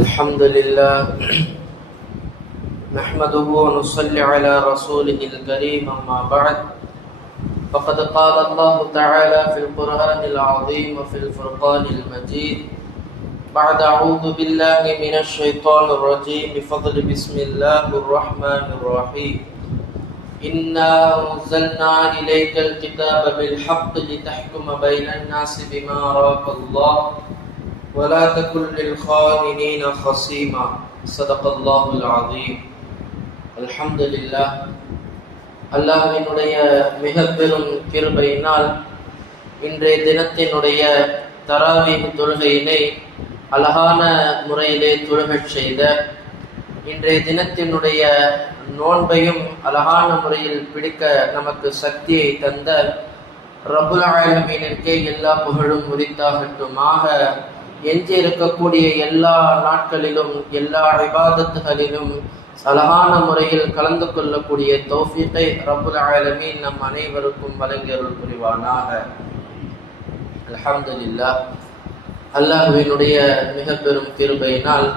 الحمد لله نحمده ونصلي على رسوله الكريم أما بعد فقد قال الله تعالى في القرآن العظيم وفي الفرقان المجيد بعد أعوذ بالله من الشيطان الرجيم بفضل بسم الله الرحمن الرحيم إنا أنزلنا إليك الكتاب بالحق لتحكم بين الناس بما أراك الله ولا تكن للخائنين خصيما صدق الله العظيم. الحمد لله. அல்லாஹ்வினுடைய மிக பெரும் கிருபையினால் இன்றைய தினத்தினுடைய தராவீஹ் தொழுகையினை அழகான முறையிலே தொழுகச் செய்த, இன்றைய தினத்தினுடைய நோன்பையும் அழகான முறையில் பிடிக்க நமக்கு சக்தியை தந்த ரப்புல் ஆலமீனிற்கே எல்லா புகழும் உரித்தாகட்டுமாக. எஞ்சி இருக்கக்கூடிய எல்லா நாட்களிலும் எல்லா இபாதத்துகளிலும் அழகான முறையில் கலந்து கொள்ளக்கூடிய தௌஃபீகை ரப்புல் ஆலமீன் நம் அனைவருக்கும் வழங்கி அருள் புரிவானாக. அல்ஹம்துலில்லாஹ். அல்லாஹ்வினுடைய மிக பெரும் கிருபையினால்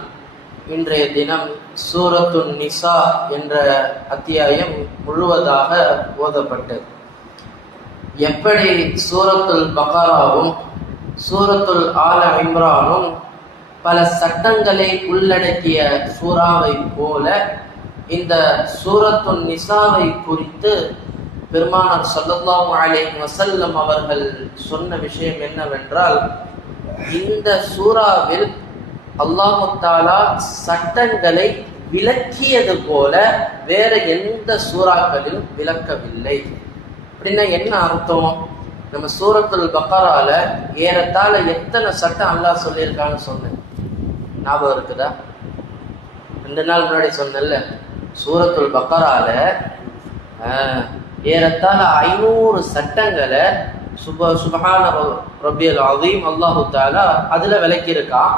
இன்றைய தினம் சூரத்துன் நிசா என்ற அத்தியாயம் முழுவதாக ஓதப்பட்டது. எப்படி சூரத்துல் பக்ராவும் சூரத்துல் ஆல இம்ரானும் பல சட்டங்களை உள்ளடக்கிய சூறாவை போல இந்த சூரத்துன் நிசாவை குறித்து பெருமானார் ஸல்லல்லாஹு அலைஹி வஸல்லம் அவர்கள் சொன்ன விஷயம் என்னவென்றால், இந்த சூறாவில் அல்லாஹு தஆலா சட்டங்களை விளக்கியது போல வேற எந்த சூறாக்களிலும் விளக்கவில்லை. அப்படின்னா என்ன அர்த்தம்? நம்ம சூரத்துல் பக்ரால ஏறத்தாழ எத்தனை சட்டம் அல்லாஹ் சொல்லியிருக்கான்னு சொன்னேன், ஞாபகம் இருக்குதா? 2 நாள் முன்னாடி சொன்னேன்ல, சூரத்துல் பக்ரால ஏறத்தாழ 500 சட்டங்களை சுப்ஹான ரப்பியல் அஸீம் அல்லாஹு தஆலா அதுல விளக்கியிருக்கான்.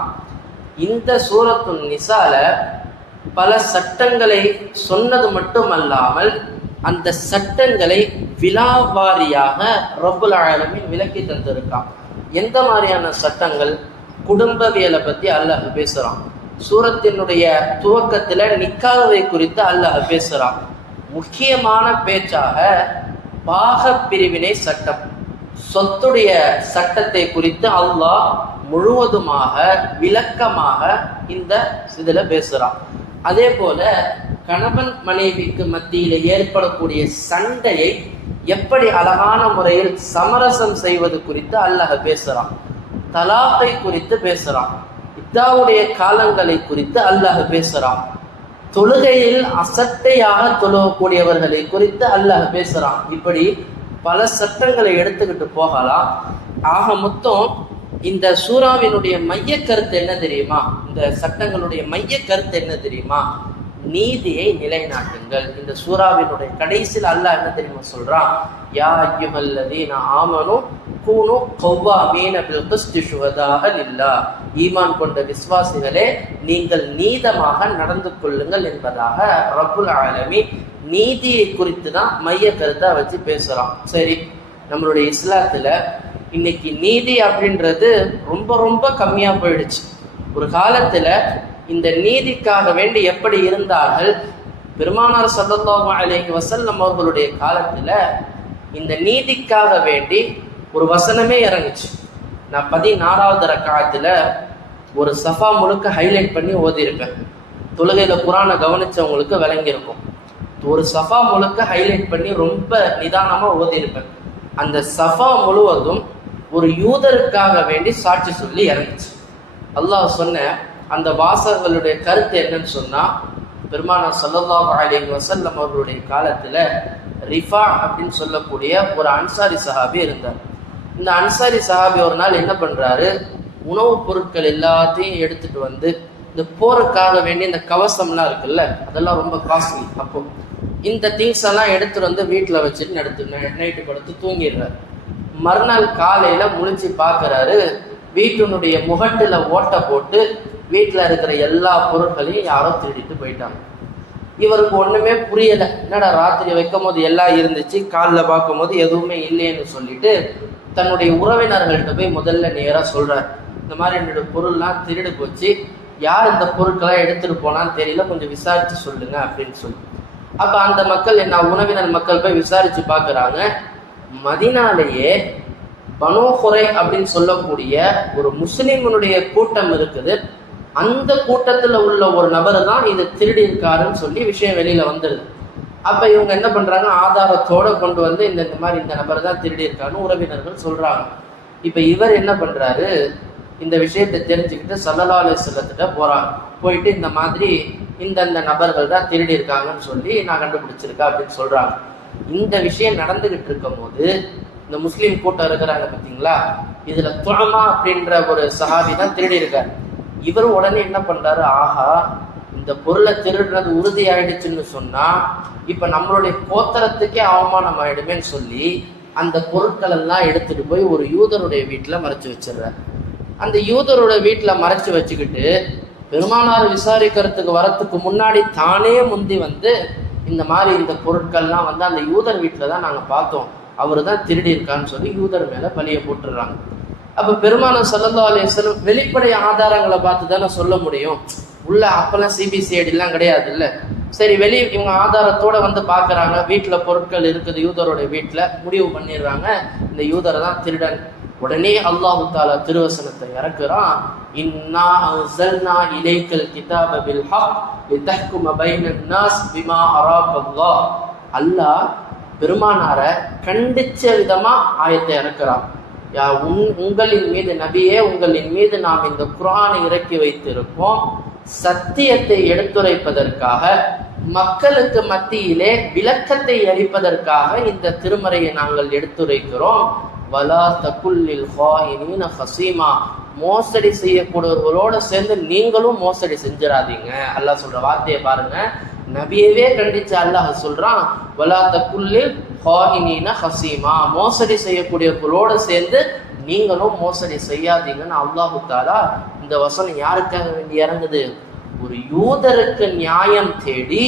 இந்த சூரத்துன் நிசால பல சட்டங்களை சொன்னது மட்டுமல்லாமல் அந்த சட்டங்களை விலாவாரியாக ரப்புல் ஆலமீன் விளக்கி தந்திருக்கான். எந்த மாதிரியான சட்டங்கள்? குடும்பவியலை பத்தி அல்லாஹ் பேசுறான். சூரத்தினுடைய துவக்கத்துல நிக்காவை குறித்து அல்லாஹ் பேசுறான். முக்கியமான பேச்சாக பாக பிரிவினை சட்டம், சொத்துடைய சட்டத்தை குறித்து அல்லாஹ் முழுவதுமாக விளக்கமாக இந்த இதுல பேசுறான். அதே போல கணவன் மனைவிக்கு மத்தியில ஏற்படக்கூடிய சண்டையை எப்படி அழகான முறையில் சமரசம் செய்வது குறித்து அல்லாஹ் பேசுறான். தலாக்கை குறித்து பேசுறான். இத்தாவுடைய காலங்களை குறித்து அல்லாஹ் பேசுறான். தொழுகையில் அசட்டையாக தொழுகக்கூடியவர்களை குறித்து அல்லாஹ் பேசுறான். இப்படி பல சட்டங்களை எடுத்துக்கிட்டு போகலாம். ஆக மொத்தம் இந்த சூறாவினுடைய மைய கருத்து என்ன தெரியுமா? இந்த சட்டங்களுடைய மைய கருத்து என்ன தெரியுமா? நீதியை நிலைநாட்டுங்கள். இந்த சூறாவினுடைய கடைசியில் அல்லாஹ் என்ன தெரியுமா சொல்றான்? யா அய்யுஹல்லதீன ஆமனு கூனு கவ்வாமீன பில் கிஸ்தி ஷுஹதாக லில்லாஹ். ஈமான் கொண்ட விசுவாசிகளே, நீங்கள் நீதமாக நடந்து கொள்ளுங்கள் என்பதாக ரப்புல் ஆலமீன் நீதியை குறித்து தான் மைய கருத்தா வச்சு பேசுறான். சரி, நம்மளுடைய இஸ்லாத்துல இன்னைக்கு நீதி அப்படின்றது ரொம்ப ரொம்ப கம்மியா போயிடுச்சு. ஒரு காலத்துல இந்த நீதிக்காக வேண்டி எப்படி இருந்தார்கள்? பெருமானார் ஸல்லல்லாஹு அலைஹி வஸல்லம் அவர்களுடைய காலத்துல இந்த நீதிக்காக வேண்டி ஒரு வசனமே இறங்குச்சு. நான் 16வது ரக்காத்துல ஒரு சஃபா முழுக்க ஹைலைட் பண்ணி ஓதியிருப்பேன். தொழுகையில குரானை கவனிச்சவங்களுக்கு விளங்கியிருக்கும். ஒரு சஃபா முழுக்க ஹைலைட் பண்ணி ரொம்ப நிதானமா ஓதியிருப்பேன். அந்த சஃபா முழுவதும் ஒரு யூதருக்காக வேண்டி சாட்சி சொல்லி இறங்குச்சு. அல்லாஹ் சொன்ன அந்த வாசகங்களுடைய கருத்து என்னன்னு சொன்னா, பெருமானார் ஸல்லல்லாஹு அலைஹி வஸல்லம் அவர்களுடைய காலத்துல ரிஃபா அப்படின்னு சொல்லக்கூடிய ஒரு அன்சாரி சஹாபி இருந்தார். இந்த அன்சாரி சஹாபி ஒரு நாள் என்ன பண்றாரு, உணவுப் பொருட்கள் எல்லாத்தையும் எடுத்துட்டு வந்து இந்த போருக்காக வேண்டி இந்த கவசம்லாம் இருக்குல்ல, அதெல்லாம் ரொம்ப காஸ்ட்லி. அப்போ இந்த திங்ஸ் எல்லாம் எடுத்துட்டு வந்து வீட்டுல வச்சுட்டு நைட்டு படுத்து தூங்கிடுறாரு. மறுநாள் காலையில முழிச்சு பாக்குறாரு, வீட்டினுடைய முகட்டுல ஓட்டை போட்டு வீட்டுல இருக்கிற எல்லா பொருட்களையும் யாரோ திருடிட்டு போயிட்டாங்க. இவருக்கு ஒண்ணுமே புரியல. என்னடா ராத்திரி வைக்கும் போது எல்லாம் இருந்துச்சு, காலில் பார்க்கும் போது எதுவுமே இல்லைன்னு சொல்லிட்டு தன்னுடைய உறவினர்கள்ட்ட போய் முதல்ல நேரா சொல்றாரு, இந்த மாதிரி என்னோட பொருள்லாம் திருடு போச்சு, யார் இந்த பொருட்களாம் எடுத்துட்டு போனான்னு தெரியல, கொஞ்சம் விசாரிச்சு சொல்லுங்க அப்படின்னு சொல்லி. அப்ப அந்த மக்கள் என்ன, உணவினர் மக்கள் போய் விசாரிச்சு பார்க்குறாங்க. மதீனாலேயே பனூ குரை அப்படின்னு சொல்லக்கூடிய ஒரு முஸ்லிம்களுடைய கூட்டம் இருக்குது. அந்த கூட்டத்துல உள்ள ஒரு நபர் தான் இது திருடி இருக்காருன்னு சொல்லி விஷயம் வெளியில வந்துடுது. அப்ப இவங்க என்ன பண்றாங்க, ஆதாரத்தோட கொண்டு வந்து இந்த மாதிரி இந்த நபர் தான் திருடி இருக்காருன்னு உறவினர்கள் சொல்றாங்க. இப்ப இவர் என்ன பண்றாரு, இந்த விஷயத்தை தெரிஞ்சுக்கிட்டு ஸல்லல்லாஹு அலைஹி வஸல்லத்திட்ட போறாங்க. போயிட்டு இந்த மாதிரி இந்த நபர்கள் தான் திருடி இருக்காங்கன்னு சொல்லி நான் கண்டுபிடிச்சிருக்கேன் அப்படின்னு சொல்றாங்க. இந்த விஷயம் நடந்துகிட்டு இருக்கும் போது இந்த முஸ்லீம் கூட்டம் இருக்கிறாங்க பார்த்தீங்களா, இதுல துஅமா அப்படின்ற ஒரு சஹாபி தான் திருடி இருக்காரு. இவர் உடனே என்ன பண்றாரு, ஆஹா இந்த பொருளை திருடுறது உறுதி ஆயிடுச்சுன்னு சொன்னா இப்ப நம்மளுடைய கோத்திரத்துக்கே அவமானம் ஆயிடுமேன்னு சொல்லி அந்த பொருட்கள் எல்லாம் எடுத்துட்டு போய் ஒரு யூதருடைய வீட்டுல மறைச்சு வச்சிடுறாரு. அந்த யூதரோட வீட்டுல மறைச்சு வச்சுக்கிட்டு பெருமானார் விசாரிக்கிறதுக்கு வரத்துக்கு முன்னாடி தானே முந்தி வந்து இந்த மாதிரி இந்த பொருட்கள்லாம் வந்து அந்த யூதர் வீட்டுல தான் நாங்க பார்த்தோம், அவரு தான் திருடி இருக்கான்னு சொல்லி யூதர் மேல பழிய போட்டுடுறாங்க. அப்ப பெருமானார் ஸல்லல்லாஹு அலைஹி வஸல்லம் வெளிப்படை ஆதாரங்களை பார்த்து தானே சொல்ல முடியும். உள்ள அப்பெல்லாம் சிபிசிஐடி எல்லாம் கிடையாது இல்ல. சரி, இவங்க ஆதாரத்தோட வந்து பாக்குறாங்க, வீட்டுல பொருட்கள் இருக்குது யூதருடைய வீட்டுல, முடிவு பண்ணிடுறாங்க இந்த யூதரை தான் திருடன். உடனே அல்லாஹ் தஆலா திருவசனத்தை இறக்குறான், இன்னா அன்ஸல்னா இலைக்கல் கிதாப பில் ஹக் லிதஹ்கும பைனன் நாஸ் பிமா அராகல்லாஹ். அல்லாஹ் பெருமானார கண்டிச்ச விதமா ஆயத்தை இறக்குறான். உங்களின் மீது நபியே, உங்களின் மீது நாம் இந்த குர்ஆனை இறக்கி வைத்திருப்போம் சத்தியத்தை எடுத்துரைப்பதற்காக, மக்களுக்கு மத்தியிலே விளக்கத்தை அளிப்பதற்காக இந்த திருமறையை நாங்கள் எடுத்துரைக்கிறோம். வலா தகுல்லில் ஹாயினீன ஹஸீமா, மோசடி செய்யக்கூடியவர்களோட சேர்ந்து நீங்களும் மோசடி செஞ்சிடாதீங்க. அல்லாஹ் சொல்ற வார்த்தையை பாருங்க, நபியவே கண்டிச்சு அல்லாஹ் சொல்றான், வலா தகுல்லில் ஹாயினீன ஹஸீமா, மோசடி செய்யக்கூடியவர்களோட சேர்ந்து நீங்களும் மோசடி செய்யாதீங்கன்னு அல்லாஹு தஆலா இந்த வசனம் யாருக்காக வேண்டி இறங்குது, ஒரு யூதருக்கு நியாயம் தேடி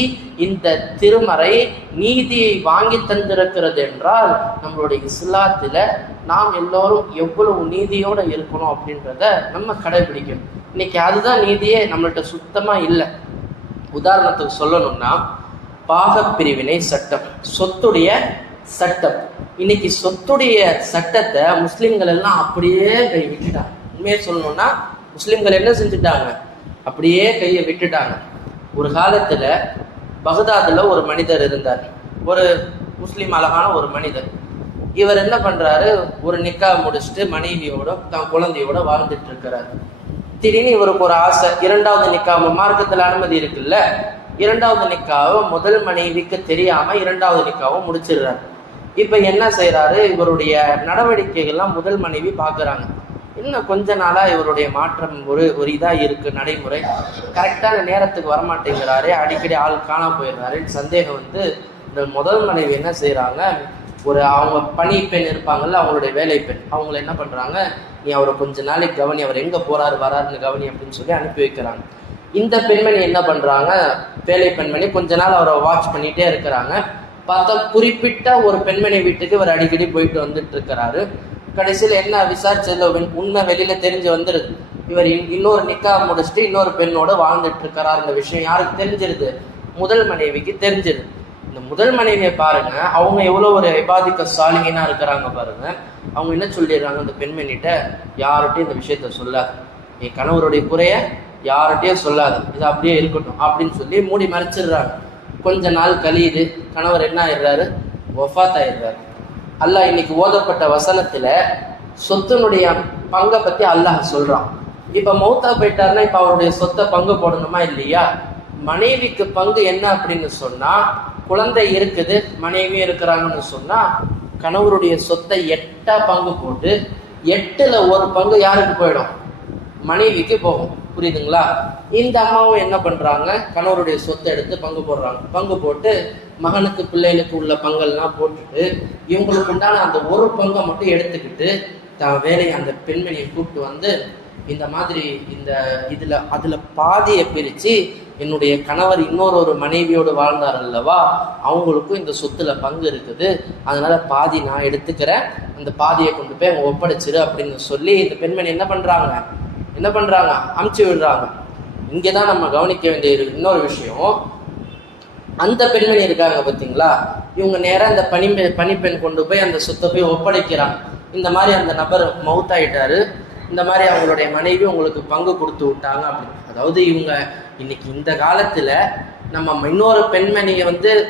இந்த திருமறை நீதியை வாங்கி தந்திருக்கிறது என்றால் நம்மளுடைய இஸ்லாத்துல நாம் எல்லோரும் எவ்வளவு நீதியோட இருக்கணும் அப்படின்றத நம்ம கடைபிடிக்கணும். இன்னைக்கு அதுதான் நீதியே நம்மள்கிட்ட சுத்தமா இல்லை. உதாரணத்துக்கு சொல்லணும்னா பாகப்பிரிவினை சட்டம், சொத்துடைய சட்டம். இன்னைக்கு சொத்துடைய சட்டத்தை முஸ்லிம்கள் எல்லாம் அப்படியே கை விட்டுட்டாங்க. உண்மையை சொல்லணும்னா முஸ்லிம்கள் என்ன செஞ்சுட்டாங்க, அப்படியே கையை விட்டுட்டாங்க. ஒரு காலத்துல பகதாதுல ஒரு மனிதர் இருந்தார், ஒரு முஸ்லிம் அழகான ஒரு மனிதர். இவர் என்ன பண்றாரு, ஒரு நிக்கா முடிச்சுட்டு மனைவியோட தான் குழந்தையோட வாழ்ந்துட்டு இருக்கிறாரு. திடீர்னு இவருக்கு ஒரு ஆசை, இரண்டாவது நிக்காவை, மார்க்கத்துல அனுமதி இருக்குல்ல, இரண்டாவது நிக்காவை முதல் மனைவிக்கு தெரியாம இரண்டாவது நிக்காவை முடிச்சிடுறாரு. இப்ப என்ன செய்யறாரு, இவருடைய நடவடிக்கைகள்லாம் முதல் மனைவி பாக்குறாங்க. இன்னும் கொஞ்ச நாளா இவருடைய மாற்றம் ஒரு இதா இருக்கு, நடைமுறை கரெக்டான நேரத்துக்கு வரமாட்டேங்கிறாரு, அடிக்கடி ஆள் காணாம போயிடுறாரு. சந்தேகம் வந்து இந்த முதல் மனைவி என்ன செய்யறாங்க, அவங்க பணி பெண் இருப்பாங்கல்ல, அவங்களுடைய வேலை பெண், அவங்கள என்ன பண்றாங்க, நீ அவரை கொஞ்ச நாளைக்கு கவனி, அவர் எங்க போறாரு வராருன்னு கவனி அப்படின்னு சொல்லி அனுப்பி வைக்கிறாங்க. இந்த பெண்மணி என்ன பண்றாங்க, வேலை பெண்மணி கொஞ்ச நாள் அவரை வாட்ச் பண்ணிட்டே இருக்கிறாங்க. பார்த்தா குறிப்பிட்ட ஒரு பெண்மணி வீட்டுக்கு இவர் அடிக்கடி போயிட்டு வந்துட்டு இருக்கிறாரு. கடைசியில் என்ன விசாரிச்சதுல உண்மை வெளியில தெரிஞ்சு வந்துருது, இவர் இன்னொரு நிக்கா முடிச்சுட்டு இன்னொரு பெண்ணோட வாழ்ந்துட்டு இருக்கிறார். இந்த விஷயம் யாருக்கு தெரிஞ்சிருது, முதல் மனைவிக்கு தெரிஞ்சிருது. இந்த முதல் மனைவியை பாருங்க, அவங்க எவ்வளவு ஒரு இபாதிக்க சாலிகினா இருக்கிறாங்க பாருங்க. அவங்க என்ன சொல்லிடுறாங்க, இந்த பெண்மணிகிட்ட யார்கிட்டையும் இந்த விஷயத்த சொல்லாது, என் கணவருடைய குறைய யார்கிட்டையும் சொல்லாது, இது அப்படியே இருக்கட்டும் அப்படின்னு சொல்லி மூடி மறைச்சிடுறாங்க. கொஞ்ச நாள் கழியுது, கணவர் என்ன ஆயிடுறாரு, வஃபாத் ஆயிடுறாரு. அல்லாஹ் இன்னைக்கு ஓதப்பட்ட வசனத்துல சொத்தினுடைய பங்கை பத்தி அல்லாஹ் சொல்றான். இப்ப மௌத்தா போயிட்டாருன்னா இப்ப அவருடைய சொத்தை பங்கு போடணுமா இல்லையா? மனைவிக்கு பங்கு என்ன அப்படின்னு சொன்னா, குழந்தை இருக்குது மனைவி இருக்கிறாங்கன்னு சொன்னா கணவருடைய சொத்தை 8ஆ பங்கு போட்டு 8ல் ஒரு பங்கு யாருக்கு போயிடும், மனைவிக்கு போகும். புரியுதுங்களா? இந்த அம்மாவும் என்ன பண்றாங்க, கணவருடைய சொத்தை எடுத்து பங்கு போடுறாங்க. பங்கு போட்டு மகனுக்கு பிள்ளைகளுக்கு உள்ள பங்கெல்லாம் போட்டுட்டு இவங்களுக்கு உண்டான அந்த ஒரு பங்கை மட்டும் எடுத்துக்கிட்டு தான் வேலையை அந்த பெண்மணியை கூப்பிட்டு வந்து இந்த மாதிரி அதுல பாதியை பிரிச்சு என்னுடைய கணவர் இன்னொரு மனைவியோடு வாழ்ந்தார் அல்லவா, அவங்களுக்கும் இந்த சொத்துல பங்கு இருக்குது, அதனால பாதி நான் எடுத்துக்கிறேன், அந்த பாதியை கொண்டு போய் அவங்க ஒப்படைச்சிரு அப்படின்னு சொல்லி இந்த பெண்மணி என்ன பண்றாங்க அமுச்சு விடுறாங்க. இங்கேதான் நம்ம கவனிக்க வேண்டிய இன்னொரு விஷயம், அந்த பெண்மணி இருக்காங்க பார்த்தீங்களா, இவங்க நேராக இந்த பணிப்பெண் கொண்டு போய் அந்த சொத்தை போய் ஒப்படைக்கிறாங்க. இந்த மாதிரி அந்த நபர் மவுத்தாயிட்டாரு, இந்த மாதிரி அவங்களுடைய மனைவி உங்களுக்கு பங்கு கொடுத்து விட்டாங்க அப்படின்னு. அதாவது இவங்க இன்னைக்கு இந்த காலத்துல நம்ம இன்னொரு பெண்மணியை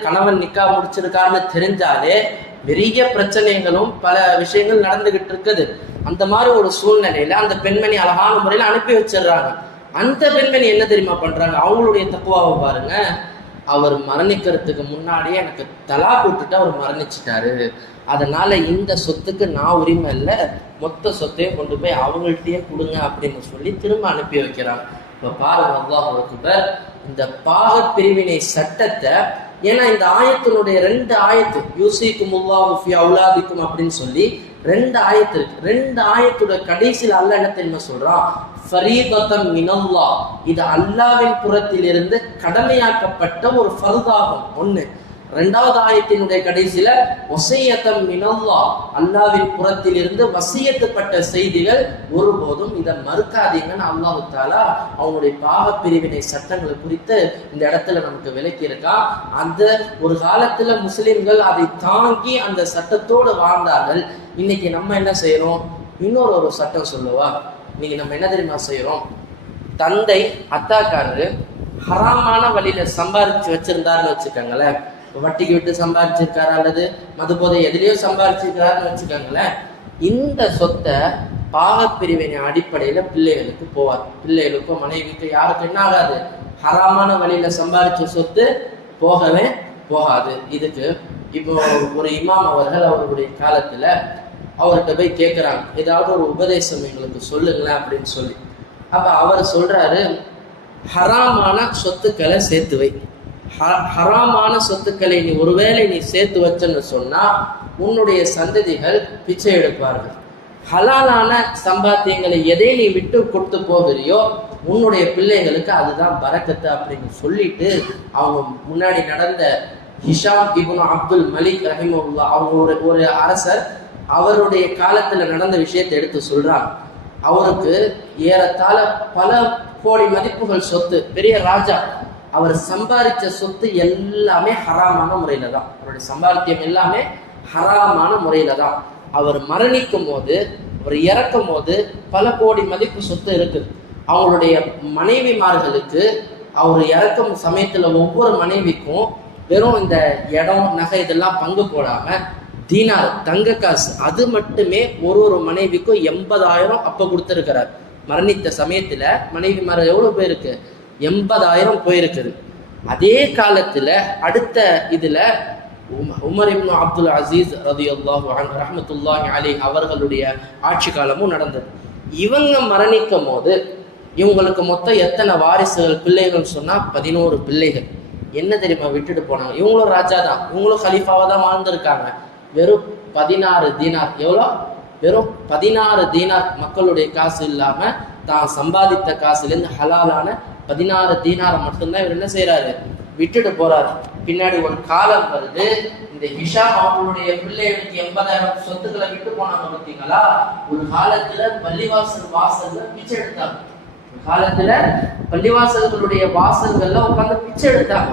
கணவன் நிக்கா முடிச்சிருக்காருன்னு தெரிஞ்சாலே பெரிய பிரச்சனைகளும் பல விஷயங்கள் நடந்துகிட்டு இருக்குது. அந்த மாதிரி ஒரு சூழ்நிலையில அந்த பெண்மணி அழகான முறையில அனுப்பி வச்சிடுறாங்க. அந்த பெண்மணி என்ன தெரியுமா பண்றாங்க, அவங்களுடைய தக்குவாவை பாருங்க. அவர் மரணிக்கிறதுக்கு முன்னாடியே எனக்கு தலா போட்டுட்டு அவர் மரணிச்சிட்டாரு, அதனால இந்த சொத்துக்கு நான் உரிமை இல்லை, மொத்த சொத்தையும் கொண்டு போய் அவங்கள்ட்டயே கொடுங்க அப்படின்னு சொல்லி திரும்ப அனுப்பி வைக்கிறாங்க. இப்போ பாருங்க, அல்லாஹ் அக்பர், இந்த பாக பிரிவினை சட்டத்தை, ஏன்னா இந்த ஆயத்தினுடைய 2 ஆயத்து, யூசிக்குமுல்லாஹு ஃபீ அவுலாதிக்கும் அப்படின்னு சொல்லி 2 ஆயத்து இருக்கு. 2 ஆயத்தோட கடைசியில் அல்லாஹ் என்ன தெரியுமா சொல்றான், ஃபரீதத்தன் மினல்லாஹ், இது அல்லாஹ்வின் புறத்திலிருந்து கடமையாக்கப்பட்ட ஒரு ஃபர்தாகும் ஒண்ணு. 2வது ஆயத்தினுடைய கடைசியில வஸியத்தன் மினல்லாஹ், அல்லாஹ்வின் புறத்திலிருந்து வசியத்துப்பட்ட செய்திகள், ஒருபோதும் இதை மறுக்காதீங்கன்னு அல்லாஹ் தஆலா அவனுடைய பாவ பிரிவினை சட்டங்களை குறித்து இந்த இடத்துல நமக்கு விளக்கி இருக்கா. அந்த ஒரு காலத்துல முஸ்லிம்கள் அதை தாங்கி அந்த சட்டத்தோடு வாழ்ந்தார்கள். இன்னைக்கு நம்ம என்ன செய்யறோம், இன்னொரு சட்டம் சொல்லுவா, இன்னைக்கு நம்ம என்ன தெரியுமா செய்யறோம், தந்தை அத்தாக்காரரு ஹராமான வழியில சம்பாரிச்சு வச்சிருந்தாருன்னு வச்சுக்கோங்களேன், வட்டிக்கு விட்டு சம்பாரிச்சிருக்காரு அல்லது மது போதை எதுலயோ சம்பாரிச்சிருக்காருன்னு வச்சுக்கோங்களேன், இந்த சொத்தை பாகப்பிரிவினை அடிப்படையில பிள்ளைகளுக்கு போவார். பிள்ளைகளுக்கும் மனைவிக்கும் யாருக்கு என்ன ஆகாது, ஹராமான வழியில சம்பாரிச்ச சொத்து போகவே போகாது. இதுக்கு இப்போ ஒரு இமாம் அவர்கள் அவர்களுடைய காலத்துல அவர்கிட்ட போய் கேட்குறாங்க, ஏதாவது ஒரு உபதேசம் எங்களுக்கு சொல்லுங்களேன் அப்படின்னு சொல்லி. அப்ப அவர் சொல்றாரு, ஹராமான சொத்துக்களை சேர்த்து வை. ஹராமான சொத்துக்களை நீ ஒருவேளை நீ சேர்த்து வச்சன்னு சொன்னா உன்னுடைய சந்ததிகள் பிச்சை எடுப்பார்கள். ஹலாலான சம்பாத்தியங்களை எதை நீ விட்டு கொடுத்து போகிறியோ உன்னுடைய பிள்ளைகளுக்கு அதுதான் பரக்கத்து அப்படின்னு சொல்லிட்டு, அவங்க முன்னாடி நடந்த ஹிஷாம் இப்னு அப்துல் மலிக் ரஹிமஹுல்லா, அவங்க ஒரு அரசர், அவருடைய காலத்துல நடந்த விஷயத்தை எடுத்து சொல்றாங்க. அவருக்கு ஏறத்தாழ பல கோடி மதிப்புகள் சொத்து, பெரிய ராஜா. அவர் சம்பாதிச்ச சொத்து எல்லாமே ஹராமான முறையில தான், அவருடைய சம்பாத்தியம் எல்லாமே ஹராமான முறையில தான். அவர் மரணிக்கும் போது, அவர் இறக்கும் போது பல கோடி மதிப்பு சொத்து இருக்குது. அவங்களுடைய மனைவிமார்களுக்கு அவர் இறக்கும் சமயத்துல ஒவ்வொரு மனைவிக்கும் வெறும் இந்த இடம் நகை இதெல்லாம் பங்கு போடாம தீனார் தங்க காசு அது மட்டுமே ஒரு மனைவிக்கும் 80,000 அப்ப கொடுத்திருக்கிறார். மரணித்த சமயத்துல மனைவி மர எவ்வளவு போயிருக்கு, 80,000 போயிருக்குது. அதே காலத்துல அடுத்த இதுல உமர் இப்னு அப்துல் அசீஸ் ரலியல்லாஹு அன்ஹு ரஹ்மத்துல்லாஹி அலைஹி அவர்களுடைய ஆட்சி காலமும் நடந்தது. இவங்க மரணிக்கும் போது இவங்களுக்கு மொத்தம் எத்தனை வாரிசுகள் பிள்ளைகள் சொன்னா 11 பிள்ளைகள். என்ன தெரியுமா விட்டுட்டு போனாங்க, இவங்களும் ராஜா தான், இவங்களும் ஹலீஃபாவா தான் வாழ்ந்திருக்காங்க. வெறும் 16 தீனார். எவ்வளோ? வெறும் 16 தீனார். மக்களுடைய காசு இல்லாம தான் சம்பாதித்த காசுலேருந்து ஹலாலான 16 தீனாரை மட்டும்தான் இவர் என்ன செய்யறாரு, விட்டுட்டு போறாரு. பின்னாடி ஒரு காலம் வருது, இந்த ஹிஷாம் அவங்களுடைய பிள்ளைகளுக்கு 80,000 சொத்துக்களை விட்டு போனாங்க பார்த்தீங்களா. ஒரு காலத்துல பள்ளிவாசல் வாசல்ல பிச்சை எடுத்தாங்க. ஒரு காலத்துல பள்ளிவாசல்களுடைய வாசல்கள்ல உட்கார்ந்து பிச்சை எடுத்தாங்க.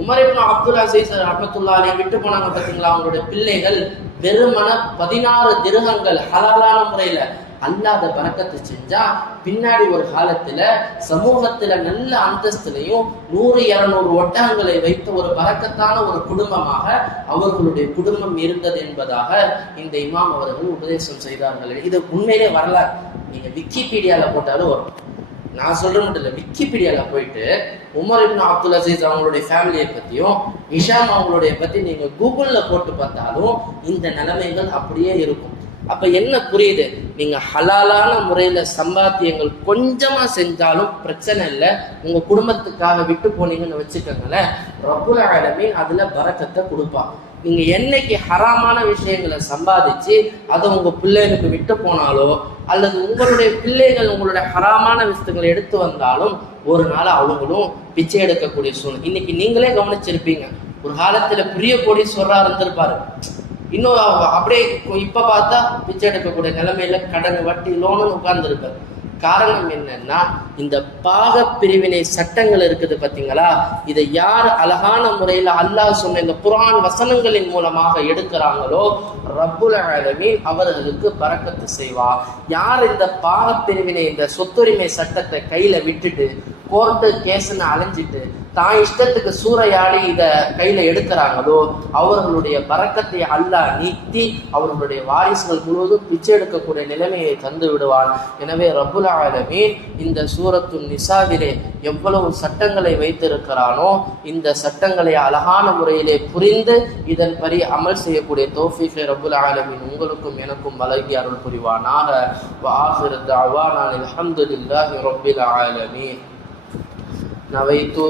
உமர் இப்னு அப்துல் அசீஸ் ரஹ்மத்துல்லாஹி அலைஹி விட்டு போனாங்க பார்த்தீங்களா. அவங்களுடைய பிள்ளைகள் வெறுமன 16 திர்ஹங்கள் ஹலாலான முறையில அல்லாத பரக்கத்தை செஞ்சா பின்னாடி ஒரு காலத்துல சமூகத்துல நல்ல அந்தஸ்துலையும் 100-200 ஒட்டகங்களை வைத்த ஒரு பரக்கத்தான ஒரு குடும்பமாக அவர்களுடைய குடும்பம் இருந்தது என்பதாக இந்த இமாம் அவர்கள் உபதேசம் செய்தார்கள். இது உண்மையிலே வரலாறு. நீங்க விக்கிபீடியால போட்டாலும் வரும். நான் சொல்ற மட்டும் இல்லை, விக்கிபீடியால போயிட்டு உமர் இப்னு அப்துல் அசீஸ் அவங்களுடைய ஃபேமிலியை பத்தியும் ஹிஷாம் அவங்களுடைய பத்தி நீங்க கூகுள்ல போட்டு பார்த்தாலும் இந்த நிலைமைகள் அப்படியே இருக்கும். அப்ப என்ன புரியுது, நீங்க ஹலாலான முறையில சம்பாத்தியங்கள் கொஞ்சமா செஞ்சாலும் பிரச்சனை இல்லை, உங்க குடும்பத்துக்காக விட்டு போனீங்கன்னு வச்சுக்கோங்களேன், ரப்புல் ஆலமீன் அதுல பரக்கத்தை கொடுப்பான். நீங்க என்னைக்கு ஹராமான விஷயங்களை சம்பாதிச்சு அதை உங்க பிள்ளைகளுக்கு விட்டு போனாலோ அல்லது உங்களுடைய பிள்ளைகள் உங்களுடைய ஹராமான விஷயங்களை எடுத்து வந்தாலும் ஒரு நாள் அவங்களும் பிச்சை எடுக்கக்கூடிய சூழ்நிலை. இன்னைக்கு நீங்களே கவனிச்சிருப்பீங்க, ஒரு காலத்துல பெரிய கோடீஸ்வரரா இருந்திருப்பாரு, இன்னும் அப்படியே இப்ப பார்த்தா பிச்சை எடுக்கக்கூடிய நிலைமையில கடன் வட்டி லோனுன்னு உட்கார்ந்துருப்பார். காரணம் என்னன்னா, இந்த பாக பிரிவினை சட்டங்கள் இருக்குது பார்த்தீங்களா, இதை யார் அழகான முறையில் அல்லாஹ் சொன்ன இந்த குர்ஆன் வசனங்களின் மூலமாக எடுக்கிறாங்களோ ரப்புல் ஆலமீன் அவர்களுக்கு பரக்கத்து செய்வார். யார் இந்த பாக பிரிவினை, இந்த சொத்துரிமை சட்டத்தை கையில விட்டுட்டு கோர்ட்டு கேஸ்ன்னு அலைஞ்சிட்டு தான் இஷ்டத்துக்கு சூறையாடி இதை கையில எடுக்கிறாங்களோ அவர்களுடைய பரக்கத்தை அல்லாஹ் நீக்கி அவர்களுடைய வாரிசுகள் முழுவதும் பிச்சை எடுக்கக்கூடிய நிலைமையை தந்து விடுவான். எனவே ரப்புல் ஆலமீன் இந்த சூரத்துன் நிசாவிலே எவ்வளவு சட்டங்களை வைத்திருக்கிறானோ இந்த சட்டங்களை அழகான முறையிலே புரிந்து இதன்படி அமல் செய்யக்கூடிய தௌஃபீகை ரப்புல் ஆலமீன் உங்களுக்கும் எனக்கும் வழங்கி அருள் புரிவானாக. வஆகிரு தஅவானா அல்ஹம்துலில்லாஹி ரப்பில் ஆலமீன். நவைத்து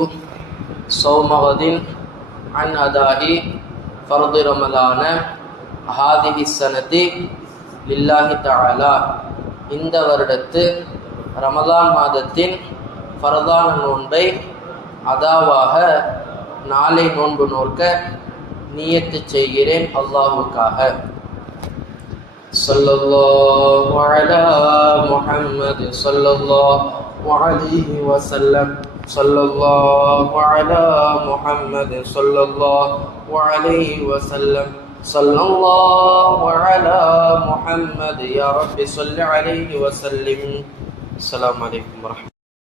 صوم غد عن أداء فرض رمضان هذه السنة لله تعالى. இந்த வருடத்து ரமதான் மாதத்தின் ஃபர்தான நோன்பை அதாவாக நாளை நோன்பு நோக்க நியத்து செய்கிறேன் அல்லாஹ்வுக்காக. ஸல்லல்லாஹு அலா முஹம்மது ஸல்லல்லாஹு அலைஹி வஸல்லம். சல்லல்லாஹு அலா முஹம்மது ஸல்லல்லாஹு அலைஹி வஸல்லம். சல்லல்லாஹு அலா முஹம்மது யா ரப்பி ஸல்லி அலைஹி வஸல்லிம். அஸ்ஸலாமு அலைக்கும் வரஹ்மத்துல்லாஹி.